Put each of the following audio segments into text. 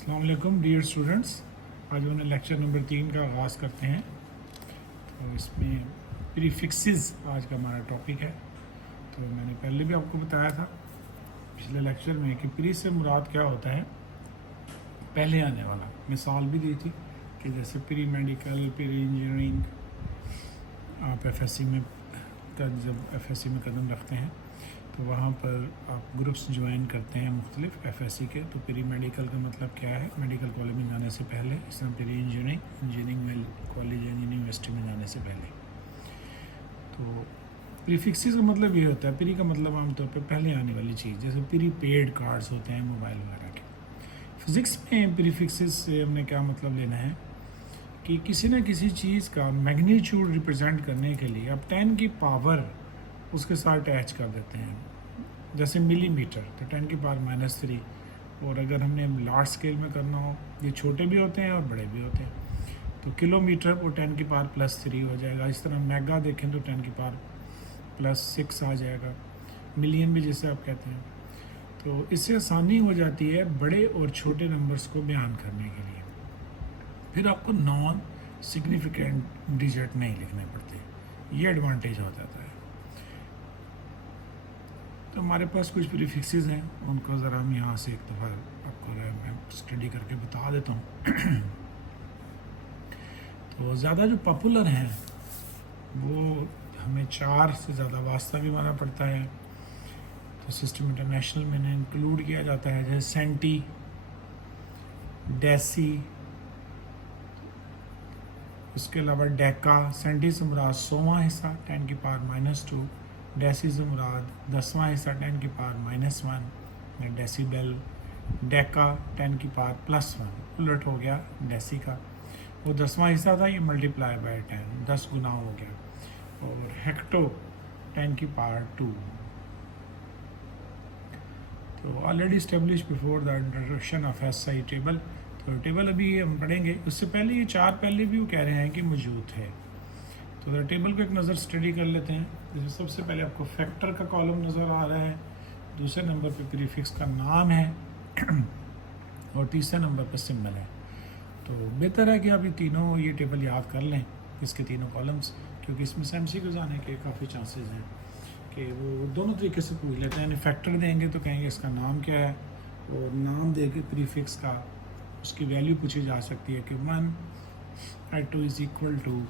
अस्सलाम वालेकुम dear students. आज हमने लेक्चर नंबर 3 का आगाज़ करते हैं। तो इसमें प्रीफिक्सेस आज का हमारा टॉपिक है। तो मैंने पहले भी आपको बताया था पिछले लेक्चर में कि प्री से मुराद क्या होता है, पहले आने वाला। मिसाल भी दी थी कि जैसे प्री मेडिकल, प्री इंजीनियरिंग, आप एफएससी में जब एफएससी में कदम रखते हैं तो वहाँ पर आप ग्रुप्स ज्वाइन करते हैं मुख्तलिफ एफएससी के। तो प्री मेडिकल का मतलब क्या है, मेडिकल कॉलेज में जाने से पहले। इस तरह प्री इंजीनियरिंग में कॉलेज या यूनिवर्सिटी में जाने से पहले। तो प्रीफिक्सेस का मतलब ये होता है, प्री का मतलब आमतौर पर पहले आने वाली चीज़, जैसे प्री पेड कार्ड्स होते हैं मोबाइल वगैरह के। फिज़िक्स में प्रीफिक्सेस से हमने क्या मतलब लेना है कि किसी न किसी चीज़ का मैग्नीट्यूड रिप्रेजेंट करने के लिए आप 10 की पावर उसके साथ अटैच कर देते हैं। जैसे मिलीमीटर तो 10 की पावर -3, और अगर हमने लार्ज स्केल में करना हो, ये छोटे भी होते हैं और बड़े भी होते हैं, तो किलोमीटर वो 10 की पावर +3 हो जाएगा। इस तरह मेगा देखें तो 10 की पावर +6 आ जाएगा। मिलियन भी जैसे आप कहते हैं। तो इससे आसानी हो जाती है बड़े और छोटे नंबर्स को बयान करने के लिए। फिर आपको नॉन सिग्निफिकेंट डिजिट नहीं लिखने पड़ते, ये एडवांटेज हो जाता है। तो हमारे पास कुछ प्रीफिक्सेस हैं, उनको ज़रा हम यहाँ से एक दफ़ा आपको मैं स्टडी करके बता देता हूँ। तो ज़्यादा जो पॉपुलर हैं वो हमें 4 से ज़्यादा वास्ता भी माना पड़ता है। तो सिस्टम इंटरनेशनल में इन्हें इंक्लूड किया जाता है, जैसे सेंटी, डेसी, उसके अलावा डेका। सेंटी से मुराद 100वां हिस्सा 10 की पावर -2, डेसी से मुराद 10वां हिस्सा 10 की पावर -1 डेसीबेल। डेका 10 की पावर +1, उलट हो गया डेसी का, वो 10वां हिस्सा था, ये मल्टीप्लाई बाय 10, 10 गुना हो गया। और हेक्टो 10 की पावर 2। तो already establish before the introduction of SI table. तो टेबल अभी हम पढ़ेंगे, उससे पहले ये 4 पहले भी वो कह रहे हैं कि मौजूद है। तो टेबल को एक नज़र स्टडी कर लेते हैं। जैसे सबसे पहले आपको फैक्टर का कॉलम नज़र आ रहा है, दूसरे नंबर पे प्रीफिक्स का नाम है और तीसरे नंबर पर सिंबल है। तो बेहतर है कि आप ये टेबल याद कर लें, इसके तीनों कॉलम्स, क्योंकि इसमें से MCQs आने के काफ़ी चांसेस हैं कि वो दोनों तरीके से पूछ लेते हैं। फैक्टर देंगे तो कहेंगे इसका नाम क्या है, और नाम दे के प्रीफिक्स का उसकी वैल्यू पूछी जा सकती है कि 1/2 इज़ इक्वल टू।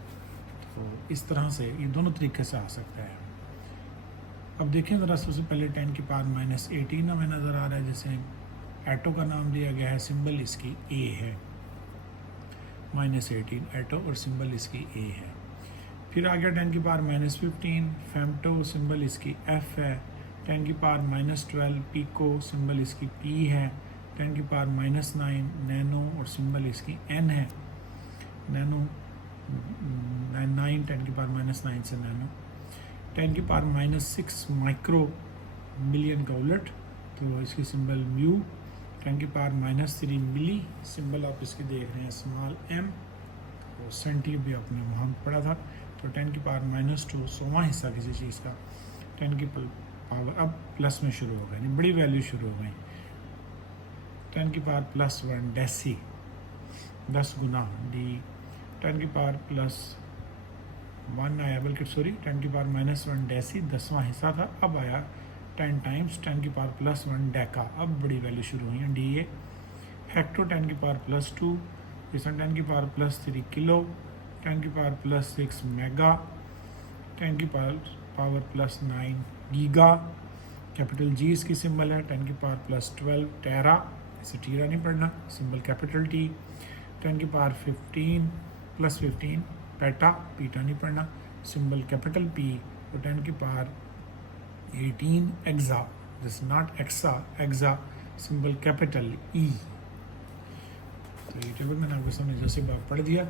तो इस तरह से ये दोनों तरीके से आ सकता है। अब देखें ज़रा, सबसे पहले 10 की पावर -18 हमें नज़र आ रहा है, जैसे एटो का नाम लिया गया है, सिंबल इसकी ए है, -18 एटो और सिंबल इसकी ए है। फिर आ गया 10 की पावर -15 फेमटो, सिंबल इसकी एफ है। 10 की पावर -12 पीको, सिंबल इसकी पी है। 10 की पावर -9 नैनो और सिंबल इसकी एन है। नैनो 9 10 की पावर -9 से नैनो। 10 की पावर -6 माइक्रो, मिलियन का उलट, तो इसकी सिंबल म्यू। 10 की पावर -3 मिली, सिंबल आप इसकी देख रहे हैं स्मॉल एम। तो सेंटी भी आपने वहाँ पढ़ा था। तो 10 की पावर -2 100वां हिस्सा किसी चीज़ का। 10 की पावर अब प्लस में शुरू हो गई, बड़ी वैल्यू शुरू हो गई। 10 की पावर +1 डेसी, 10 गुना डी। 10 की पावर +1 आया, बल्कि सॉरी 10 की पावर -1 डेसी 10वां हिस्सा था, अब आया 10 टाइम्स 10 की पावर +1 डेका, अब बड़ी वैल्यू शुरू हुई है डी ए। हेक्टो 10 की पावर +2, इसमें 10 की पावर +3 किलो। 10 की पावर +6 मेगा। 10 की पावर +9 गीगा, कैपिटल जी इसकी सिंबल है। 10 की पावर +12 टेरा, इसे टीरा नहीं पढ़ना, सिंबल कैपिटल टी। 10 की पावर 15 +15 पेटा, पीटा नहीं पढ़ना, सिंबल कैपिटल पी। और 10 की power 18 exa, this not exa, exa, symbol capital E. तो ये टेबल मैंने आपके सामने जैसे बात पढ़ दिया,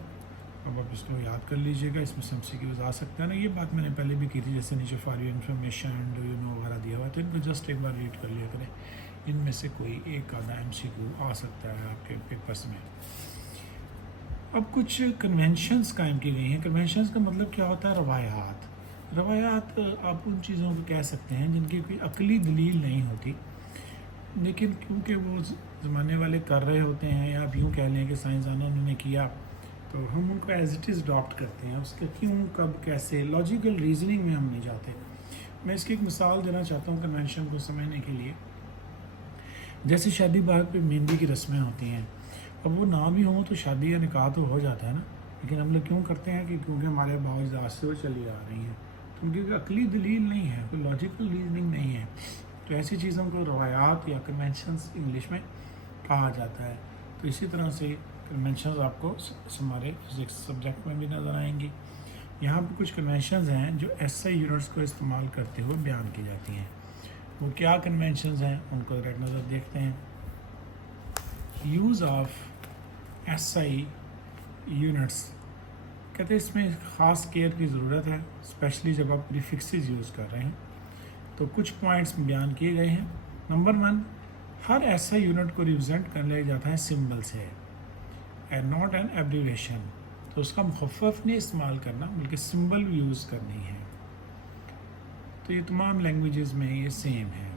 अब आप इसको याद कर लीजिएगा। इसमें MCQs आ सकते हैं ना, ये बात मैंने पहले भी की थी, जैसे नीचे for your information do you know वगैरह दिया हुआ, तो इनको जस्ट एक बार रीड कर लिया करें। इनमें से कोई एक आधा MCQ आ सकता है आपके पेपर्स में। अब कुछ कन्वेंशंस कायम की गई हैं। कन्वेंशंस का मतलब क्या होता है, रवायात। रवायात आप उन चीज़ों को कह सकते हैं जिनकी कोई अकली दलील नहीं होती, लेकिन क्योंकि वो ज़माने वाले कर रहे होते हैं, या आप यूँ कह लें कि साइंसदानों ने किया, तो हम उनको एज इट इज़ अडॉप्ट करते हैं। उसका क्यों, कब, कैसे, लॉजिकल रीजनिंग में हम नहीं जाते। मैं इसकी एक मिसाल देना चाहता हूँ कन्वेंशन को समझने के लिए। जैसे शादी ब्याह पे मेहंदी की रस्में होती हैं, अब वो ना भी हों तो शादी या निकाह तो हो जाता है ना, लेकिन हम लोग क्यों करते हैं कि क्योंकि हमारे बाज़ से वो चली आ रही हैं, तो उनकी अकली दलील नहीं है, कोई लॉजिकल रीजनिंग नहीं है। तो ऐसी चीज़ों को रवायात या कन्वेंशंस इंग्लिश में कहा जाता है। तो इसी तरह से कन्वेंशंस आपको हमारे फिजिक्स सब्जेक्ट में भी नज़र आएंगी। यहाँ पर कुछ कन्वेंशंस हैं जो एसआई यूनिट्स को इस्तेमाल करते हुए बयान की जाती हैं। वो क्या कन्वेंशंस हैं उनको एक नज़र देखते हैं। यूज़ ऑफ एसआई यूनिट्स, कहते हैं इसमें ख़ास केयर की ज़रूरत है, स्पेशली जब आप प्रीफिक्सेस यूज़ कर रहे हैं। तो कुछ पॉइंट्स बयान किए गए हैं। नंबर 1, हर एसआई यूनिट को रिप्रेजेंट कर लिया जाता है सिंबल से, एंड नॉट एन एब्रीवेशन। तो उसका मुखफ़फ़ नहीं इस्तेमाल करना, बल्कि सिंबल यूज़ करनी है। तो ये तमाम लैंग्वेजेस में ये सेम है।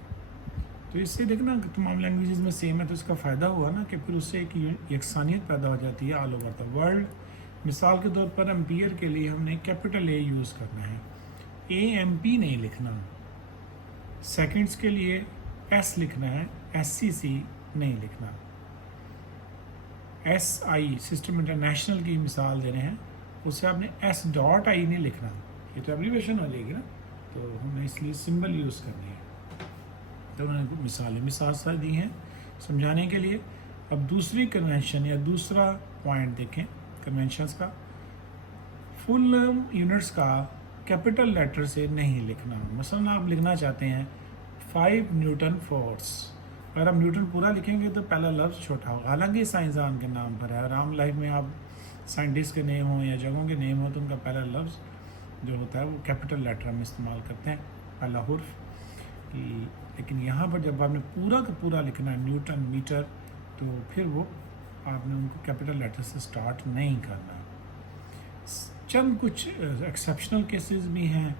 तो इससे देखना कि तमाम लैंग्वेजेस में सेम है, तो इसका फ़ायदा हुआ ना कि फिर उससे एक यकसानियत पैदा हो जाती है ऑल ओवर द वर्ल्ड। मिसाल के तौर पर एम्पियर के लिए हमने कैपिटल ए यूज़ करना है, AMP नहीं लिखना। सेकंड्स के लिए S लिखना है, SCC नहीं लिखना। SI सिस्टम इंटरनेशनल की मिसाल दे रहे हैं, उससे आपने S.I नहीं लिखना, ये तो एब्रीवेशन हो जाएगी ना, तो हमने इसलिए सिंबल यूज़ करनी है। तो उन्होंने मिसाल दी हैं समझाने के लिए। अब दूसरी कन्वेंशन या दूसरा पॉइंट देखें कन्वेंशंस का। फुल यूनिट्स का कैपिटल लेटर से नहीं लिखना। मसलन आप लिखना चाहते हैं 5 न्यूटन फोर्स, अगर आप न्यूटन पूरा लिखेंगे तो पहला लफ्ज़ छोटा होगा, हालांकि साइंसदान के नाम पर है। और आम लाइफ में आप साइंटिस्ट के नेम हो या जगहों के नेम हो तो उनका पहला लफ्ज़ जो होता है वो कैपिटल लेटर हम इस्तेमाल करते हैं, पहला हुर्फ। लेकिन यहाँ पर जब आपने पूरा का पूरा लिखना है न्यूटन मीटर, तो फिर वो आपने उनको कैपिटल लेटर से स्टार्ट नहीं करना। चंद कुछ एक्सेप्शनल केसेस भी हैं,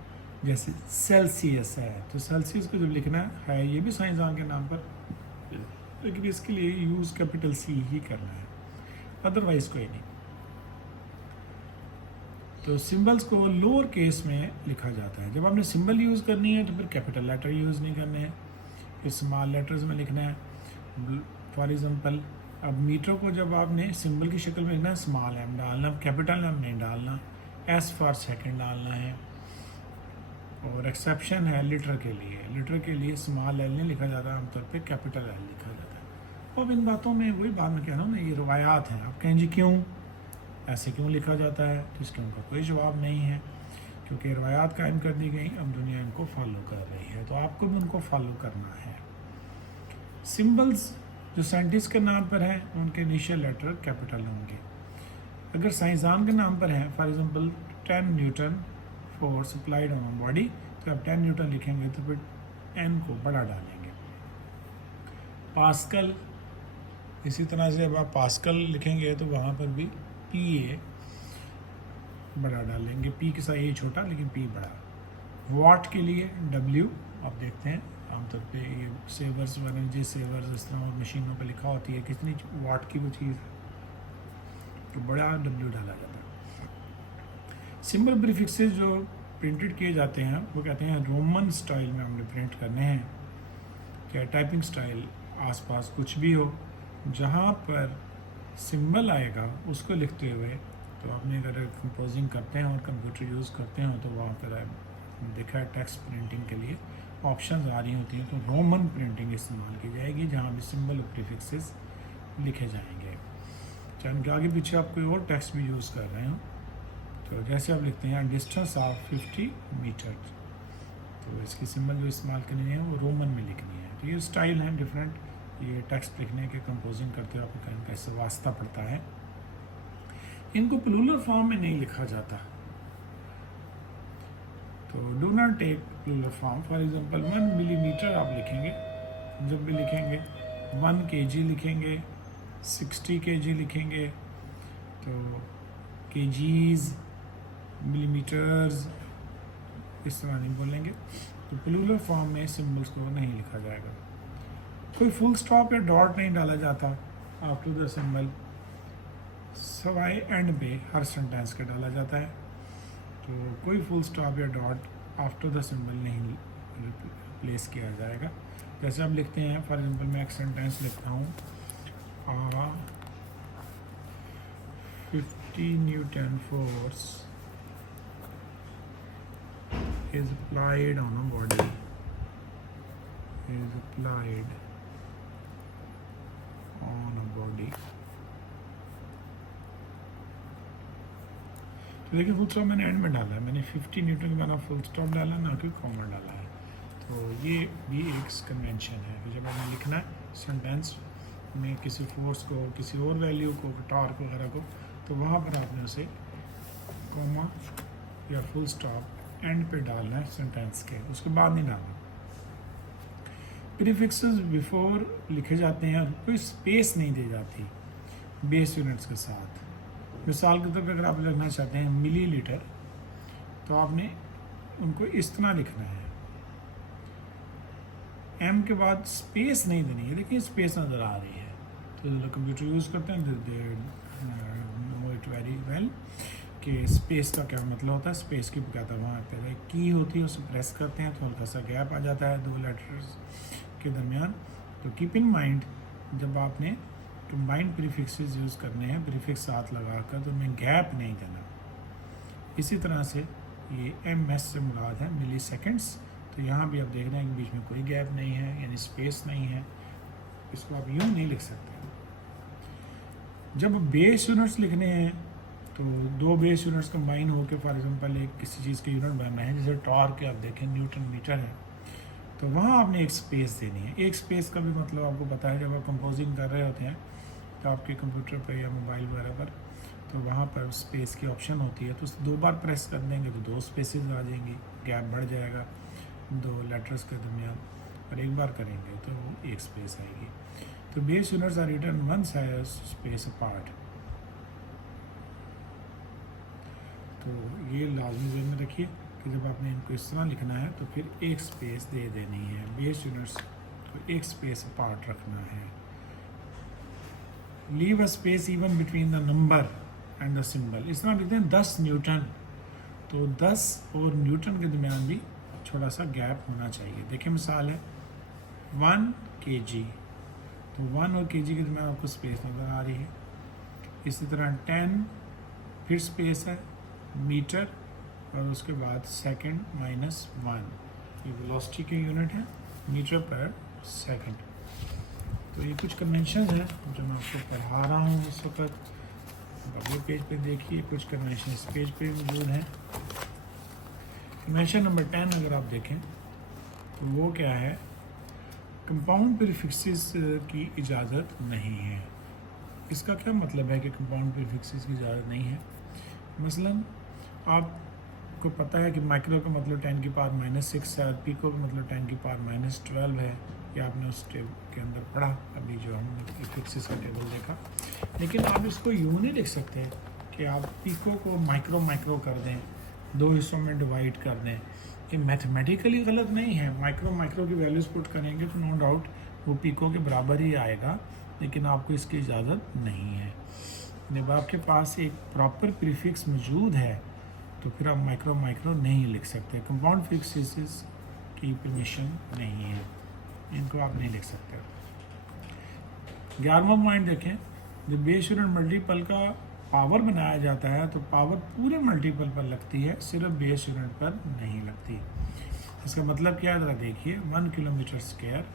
जैसे सेल्सियस है, तो सेल्सियस को जब लिखना है ये भी साइंसदान के नाम पर, लेकिन इसके लिए यूज़ कैपिटल C ही करना है, अदरवाइज़ कोई नहीं। तो सिंबल्स को लोअर केस में लिखा जाता है। जब आपने सिंबल यूज़ करनी है तो फिर कैपिटल लेटर यूज़ नहीं करने हैं, फिर स्मॉल लेटर्स में लिखना है। फॉर एग्जांपल अब मीटर को जब आपने सिंबल की शक्ल में लिखना है, स्मॉल M डालना, कैपिटल M नहीं डालना, S फॉर सेकंड डालना है। और एक्सेप्शन है लीटर के लिए स्मॉल L नहीं लिखा जाता, आमतौर पे कैपिटल L लिखा जाता है। अब इन बातों में वही बात मैं कह रहा हूँ ना, ये रवायात हैं। आप कहें जी क्यों ऐसे क्यों लिखा जाता है, तो इसका उनका कोई जवाब नहीं है, क्योंकि रवायात कायम कर दी गई, अब दुनिया इनको फॉलो कर रही है, तो आपको भी उनको फॉलो करना है। सिंबल्स जो साइंटिस्ट के नाम पर हैं उनके इनिशियल लेटर कैपिटल होंगे। अगर साइंसदान के नाम पर हैं, for example 10 Newton force applied on body, तो आप 10 न्यूटन लिखेंगे तो फिर N को बड़ा डालेंगे। पास्कल, इसी तरह से अब आप पास्कल लिखेंगे तो वहाँ पर भी PA बड़ा डालेंगे, P के साथ A छोटा लेकिन P बड़ा। वाट के लिए W, आप देखते हैं आमतौर पे ये सेवर्स एनर्जी सेवर्स इस तरह मशीनों पे लिखा होती है कितनी वाट की वो चीज़, तो बड़ा W डाला जाता है। सिंबल प्रीफिक्सेस जो प्रिंटेड किए जाते हैं वो कहते हैं रोमन स्टाइल में हमने प्रिंट करने हैं, क्या टाइपिंग स्टाइल आसपास कुछ भी हो, जहाँ पर सिंबल आएगा उसको लिखते हुए। तो आपने अगर कंपोजिंग करते हैं और कंप्यूटर यूज़ करते हैं तो वहाँ पर देखा है टेक्स्ट प्रिंटिंग के लिए ऑप्शंस आ रही होती हैं, तो रोमन प्रिंटिंग इस्तेमाल की जाएगी जहाँ भी सिंबल और प्रीफिक्सेस लिखे जाएंगे। चाहे उनके आगे पीछे आप कोई और टेक्स्ट भी यूज़ कर रहे हो, तो जैसे आप लिखते हैं डिस्टेंस ऑफ 50 मीटर, तो इसकी सिंबल जो इस्तेमाल करनी है वो रोमन में लिखनी है। तो ये स्टाइल है डिफरेंट, ये टेक्स्ट लिखने के कंपोजिंग करते हो आपको कहीं कैसे वास्ता पड़ता है। इनको प्लूरल फॉर्म में नहीं लिखा जाता, तो do not take plural form. For example 1 millimetre आप लिखेंगे, जब भी लिखेंगे 1 kg लिखेंगे, 60 kg लिखेंगे, तो kgs, मिलीमीटर्स इस तरह नहीं बोलेंगे। तो प्लूरल फॉर्म में सिंबल्स को नहीं लिखा जाएगा। कोई फुल स्टॉप या डॉट नहीं डाला जाता आफ्टर द सिंबल, सवाए एंड पे हर सेंटेंस के डाला जाता है। तो कोई फुल स्टॉप या डॉट आफ्टर द सिंबल नहीं रिप्लेस किया जाएगा। जैसे हम लिखते हैं, फॉर एग्जांपल मैं एक सेंटेंस लिखता हूँ, 50 Newton force is applied on a body, is applied on a body। तो देखिए फुल स्टॉप मैंने एंड में डाला है, मैंने 50 न्यूटन के बाद फुल स्टॉप डाला, ना कि कॉमा डाला है। तो ये भी एक कन्वेंशन है कि जब आपने लिखना है सेंटेंस में किसी फोर्स को, किसी और वैल्यू को, टॉर्क वगैरह को, तो वहाँ पर आपने उसे कॉमा या फुल स्टॉप एंड पे डालना है सेंटेंस के, उसके बाद नहीं डालना। प्रीफिक्सेस बिफोर लिखे जाते हैं, कोई स्पेस नहीं दी जाती बेस यूनिट्स के साथ। मिसाल के तौर पर अगर आप लिखना चाहते हैं मिलीलीटर, तो आपने उनको इस तरह लिखना है, एम के बाद स्पेस नहीं देनी है। देखिए स्पेस नज़र आ रही है, तो जो कंप्यूटर यूज़ करते हैं नो इट वेरी वेल कि स्पेस का क्या मतलब होता है। स्पेस की क्या था, वहाँ पर एक की होती है, उसे प्रेस करते हैं तो हल्का सा गैप आ जाता है दो लेटर्स के दरमियान। तो कीप इन माइंड, जब आपने कंबाइंड प्रीफिक्सेस यूज़ करने हैं, प्रीफिक्स साथ लगाकर, तो उनमें गैप नहीं देना। इसी तरह से ये MS से मुराद है मिली सेकेंड्स। तो यहाँ भी आप देख रहे हैं कि बीच में कोई गैप नहीं है, यानी स्पेस नहीं है। इसको आप यूँ नहीं लिख सकते। जब बेस यूनिट्स लिखने हैं, तो दो बेस यूनिट्स कंबाइन होकर, फॉर एग्जांपल एक किसी चीज़ के यूनिट बनना है, जैसे टॉर्क के आप देखें न्यूटन मीटर है, तो वहाँ आपने एक स्पेस देनी है। एक स्पेस का भी मतलब आपको पता है, जब आप कंपोजिंग कर रहे होते हैं तो आपके कंप्यूटर पे या मोबाइल वगैरह पर, तो वहाँ पर स्पेस की ऑप्शन होती है, तो उसे 2 बार प्रेस कर देंगे तो 2 स्पेसेस आ जाएंगी, गैप बढ़ जाएगा 2 लेटर्स के दरमियान। और एक बार करेंगे तो 1 स्पेस आएगी। तो base units are written one space apart. तो ये लाजमी ज़हन में रखिए कि जब आपने इनको इस तरह लिखना है तो फिर 1 स्पेस दे देनी है। बेस यूनिट्स को 1 स्पेस अपार्ट रखना है। Leave a space even between the number and the symbol. इस तरह लिखते हैं 10 न्यूटन, तो 10 और न्यूटन के दरमियान भी थोड़ा सा गैप होना चाहिए। देखिए मिसाल है 1 kg, तो 1 और kg के दरमियान आपको स्पेस नज़र आ रही है। इसी तरह 10 फिर स्पेस है, मीटर, और उसके बाद सेकंड -1, ये वेलोसिटी की यूनिट है, मीटर पर सेकंड। तो ये कुछ कन्वेंशन है जो मैं आपको पढ़ा रहा हूँ इस वक्त। अगले पेज पे देखिए, कुछ कन्वेंशन इस पेज पे मौजूद हैं। कन्वेंशन नंबर 10 अगर आप देखें तो वो क्या है, कंपाउंड प्रीफिक्सेस की इजाज़त नहीं है। इसका क्या मतलब है कि कंपाउंड प्रीफिक्सेस की इजाज़त नहीं है? मसलन आपको पता है कि माइक्रो का मतलब 10 की पावर -6 है, पिको का मतलब 10 की पावर -12 है। या आपने उस टेबल के अंदर पढ़ा अभी जो हमने प्रीफिक्सेस का टेबल देखा। लेकिन आप इसको यूँ नहीं लिख सकते कि आप पिको को माइक्रो कर दें, 2 हिस्सों में डिवाइड कर दें। ये मैथमेटिकली गलत नहीं है। माइक्रो की वैल्यूज़ पुट करेंगे तो नो डाउट वो पिको के बराबर ही आएगा, लेकिन आपको इसकी इजाज़त नहीं है। जब आपके पास एक प्रॉपर प्रीफिक्स मौजूद है तो फिर आप माइक्रो नहीं लिख सकते। कंपाउंड प्रीफिक्सेस की परमिशन नहीं है, इनको आप नहीं लिख सकते। 11वां पॉइंट देखें, जब बेस यूनिट मल्टीपल का पावर बनाया जाता है तो पावर पूरे मल्टीपल पर लगती है, सिर्फ बेस यूनिट पर नहीं लगती। इसका मतलब क्या है ज़रा देखिए, 1 किलोमीटर स्क्वायर,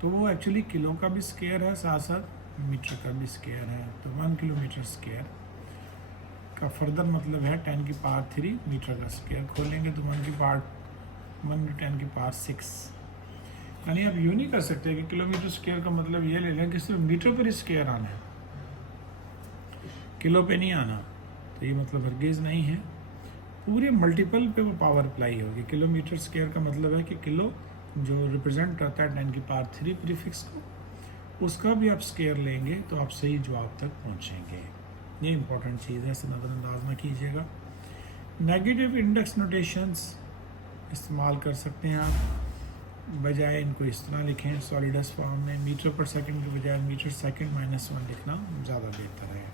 तो वो एक्चुअली किलो का भी स्क्वायर है, साथ साथ मीटर का भी स्क्वायर है। तो 1 किलोमीटर स्क्वायर का फर्दर मतलब है 10 की पावर 3 मीटर का स्क्वायर। खोलेंगे तो 1 10 की पावर 6। यानी आप यूँ नहीं कर सकते कि किलोमीटर स्क्वायर का मतलब ये ले लें कि सिर्फ मीटर पर ही स्क्वायर आना है, किलो पे नहीं आना। तो ये मतलब हरगिज़ नहीं है, पूरे मल्टीपल पे वो पावर अप्लाई होगी। किलोमीटर स्क्वायर का मतलब है कि किलो जो रिप्रेजेंट करता है 10 की पावर 3 प्रीफिक्स को, उसका भी आप स्क्वायर लेंगे तो आप सही जवाब तक पहुंचेंगे। ये इंपॉर्टेंट चीज़ है, इसे नज़रअंदाज ना कीजिएगा। नेगेटिव इंडेक्स नोटेशंस इस्तेमाल कर सकते हैं आप। बजाय इनको इस तरह लिखें सॉलिडस फॉर्म में, मीटर पर सेकंड के बजाय मीटर सेकंड माइनस 1 लिखना ज़्यादा बेहतर है।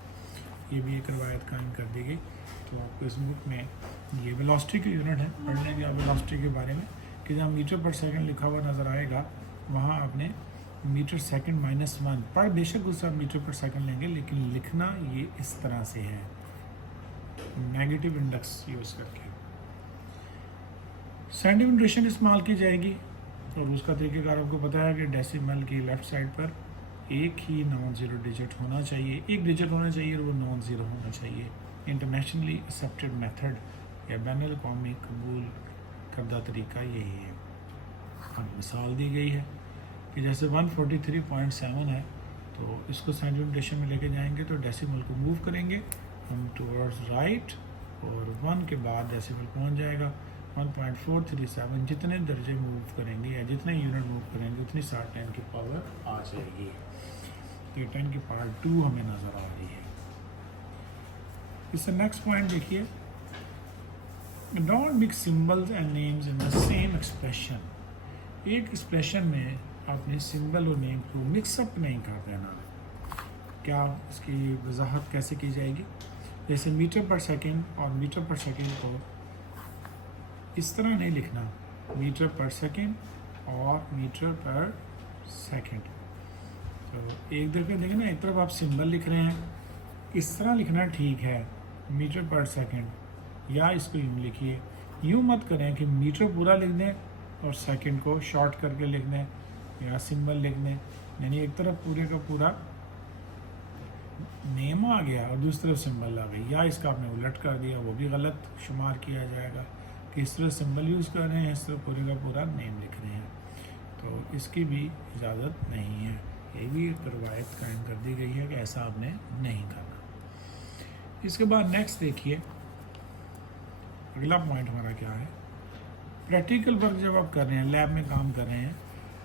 ये भी एक रवायत कायम कर दी गई। तो आपको इस बुक में ये वेलोसिटी की यूनिट है, पढ़ लेंगे आप वेलोसिटी के बारे में कि जहाँ मीटर पर सेकंड लिखा हुआ नज़र आएगा वहाँ आपने मीटर सेकंड माइनस 1 पर बेशक उस आप मीटर पर सेकंड लेंगे, लेकिन लिखना ये इस तरह से है, नेगेटिव इंडेक्स यूज़ करके। सेंटीमीटर नोटेशन इस्तेमाल की जाएगी और उसका तरीक़ेकार आपको पता है कि डेसिमल की लेफ़्ट साइड पर एक ही नॉन ज़ीरो डिजिट होना चाहिए, एक डिजिट होना चाहिए और वो नॉन ज़ीरो होना चाहिए। इंटरनेशनली एक्सेप्टेड मेथड या बैनुल अक़वामी कबूल करदा तरीका यही है। अब मिसाल दी गई है कि जैसे 143.7 है तो इसको सेंटीमीटर नोटेशन में लेके जाएंगे तो डेसिमल को मूव करेंगे हम टुवर्ड्स राइट और 1 के बाद डेसिमल पहुंच जाएगा 1.437। जितने दर्जे मूव करेंगे या जितने यूनिट मूव करेंगे उतनी 10 की पावर आ जाएगी। तो 10 की पावर 2 हमें नज़र आ रही है। इससे नेक्स्ट पॉइंट देखिए, don't mix symbols and names in the same expression. एक एक्सप्रेशन में आपने सिंबल और नेम को मिक्सअप नहीं कर देना। क्या इसकी वजाहत कैसे की जाएगी? जैसे मीटर पर सेकंड और मीटर पर सेकंड को इस तरह नहीं लिखना, मीटर पर सेकंड और मीटर पर सेकंड। तो एक दफ़े देखें ना, एक तरफ आप सिंबल लिख रहे हैं, इस तरह लिखना ठीक है मीटर पर सेकंड, या इसको यूँ लिखिए। यूँ मत करें कि मीटर पूरा लिख दें और सेकंड को शॉर्ट करके लिख दें या सिंबल लिख दें, यानी एक तरफ पूरे का पूरा नेम आ गया और दूसरी तरफ सिंबल आ गई, या इसका आपने उलट कर दिया, वो भी गलत शुमार किया जाएगा कि इस तरह सिंबल यूज़ कर रहे हैं, इस तरह पूरे का पूरा नेम लिख रहे हैं। तो इसकी भी इजाज़त नहीं है। ये भी एक रवायत कायम कर दी गई है कि ऐसा आपने नहीं करना। इसके बाद नेक्स्ट देखिए, अगला पॉइंट हमारा क्या है। प्रैक्टिकल वर्क जब आप कर रहे हैं, लैब में काम कर रहे हैं,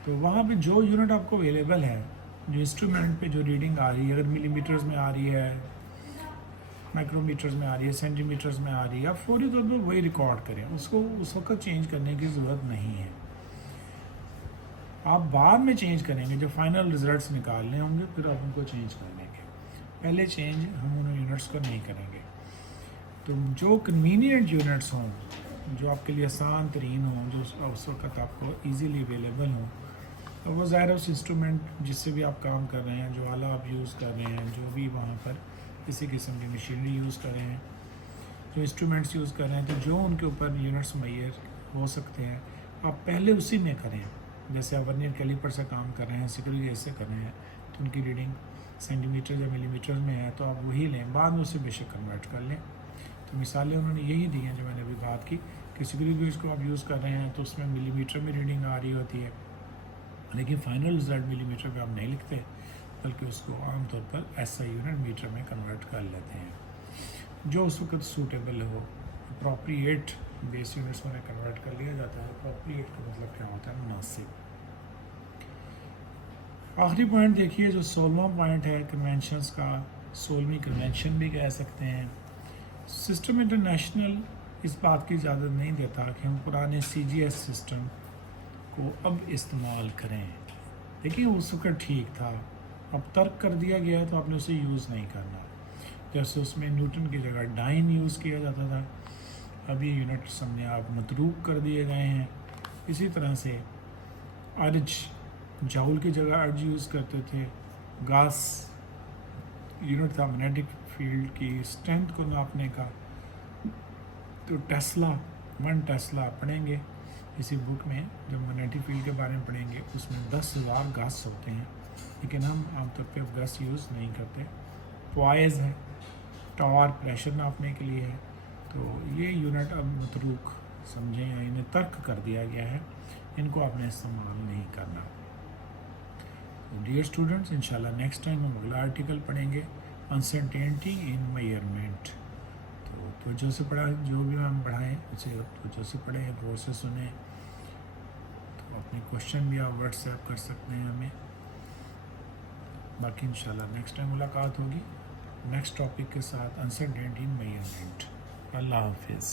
तो वहाँ पे जो यूनिट आपको अवेलेबल है, जो इंस्ट्रूमेंट पे जो रीडिंग आ रही है, अगर मिलीमीटर्स में आ रही है, माइक्रोमीटर्स में आ रही है, सेंटीमीटर्स में आ रही है, आप फौरी तौर पर वही रिकॉर्ड करें, उसको उस वक्त चेंज करने की ज़रूरत नहीं है। आप बाद में चेंज करेंगे जब फाइनल रिजल्ट्स निकालने होंगे, फिर आप उनको चेंज कर लेंगे। पहले चेंज हम उन यूनिट्स को नहीं करेंगे। तो जो कन्वीनियंट यूनिट्स हों, जो आपके लिए आसान तरीन हों, जो उस वक्त आपको ईजीली अवेलेबल हों, तो वो ज़ाहिर है उस इंस्ट्रूमेंट जिससे भी आप काम कर रहे हैं, जो आला आप यूज़ कर रहे हैं, जो भी वहाँ पर किसी किस्म की मशीनरी यूज़ कर रहे हैं, जो इंस्ट्रूमेंट्स यूज़ कर रहे हैं, तो जो उनके ऊपर यूनिट्स मुय्यर हो सकते हैं, आप पहले उसी में करें। जैसे आप वर्नियर कैलिपर से काम कर रहे हैं, स्क्रू गेज से कर रहे हैं, तो उनकी रीडिंग सेंटीमीटर या मिलीमीटर में है, तो आप वही लें, बाद में उसे बेशक कन्वर्ट कर लें। तो मिसालें उन्होंने यही दी हैं जो मैंने अभी बात की कि स्क्रू गेज को आप यूज़ कर रहे हैं तो उसमें मिलीमीटर में रीडिंग आ रही होती है, लेकिन फाइनल रिजल्ट मिलीमीटर पे आप नहीं लिखते, बल्कि उसको आमतौर पर ऐसा यूनिट मीटर में कन्वर्ट कर लेते हैं जो उस वक्त सूटेबल हो। अप्रोप्रिएट बेस यूनिट्स में कन्वर्ट कर लिया जाता है। अप्रोप्रिएट का मतलब क्या होता है? मुनासिब। आखिरी पॉइंट देखिए, जो 16वां पॉइंट है कन्वेंशंस का, 16वीं कन्वेंशन भी कह सकते हैं। सिस्टम इंटरनेशनल इस बात की इजाज़त नहीं देता कि हम पुराने CGS सिस्टम को अब इस्तेमाल करें। देखिए उस वक्त ठीक था, अब तर्क कर दिया गया है तो आपने उसे यूज़ नहीं करना। जैसे उसमें न्यूटन की जगह डाइम यूज़ किया जाता था, अब ये यूनिट्स हमने आप मतरूक कर दिए गए हैं। इसी तरह से अर्ज, जाउल की जगह अर्ज यूज़ करते थे। गास यूनिट था मैग्नेटिक फील्ड की स्ट्रेंथ को नापने का। तो टेस्ला, 1 टेस्ला पढ़ेंगे इसी बुक में, जब मैग्नेटिक फील्ड के बारे में पढ़ेंगे, उसमें 10,000 गस होते हैं, लेकिन हम आमतौर पे गस यूज़ नहीं करते। पॉइज़ है, टावर प्रेशर नापने के लिए है। तो ये यूनिट अब मतरूक समझें या इन्हें तर्क कर दिया गया है, इनको आपने इस्तेमाल नहीं करना। तो डियर स्टूडेंट्स, इंशाल्लाह नेक्स्ट टाइम हम अगला आर्टिकल पढ़ेंगे, अनसर्टेनिटी इन मेजरमेंट। तो जो से पढ़ा, जो भी हम पढ़ाएँ उसे तो से पढ़ें, गौर से सुने। तो अपने क्वेश्चन भी आप व्हाट्सएप कर सकते हैं हमें। बाकी इंशाल्लाह नेक्स्ट टाइम मुलाकात होगी नेक्स्ट टॉपिक के साथ, अनसर्टेनिटी इन मेजरमेंट। अल्लाह हाफिज़।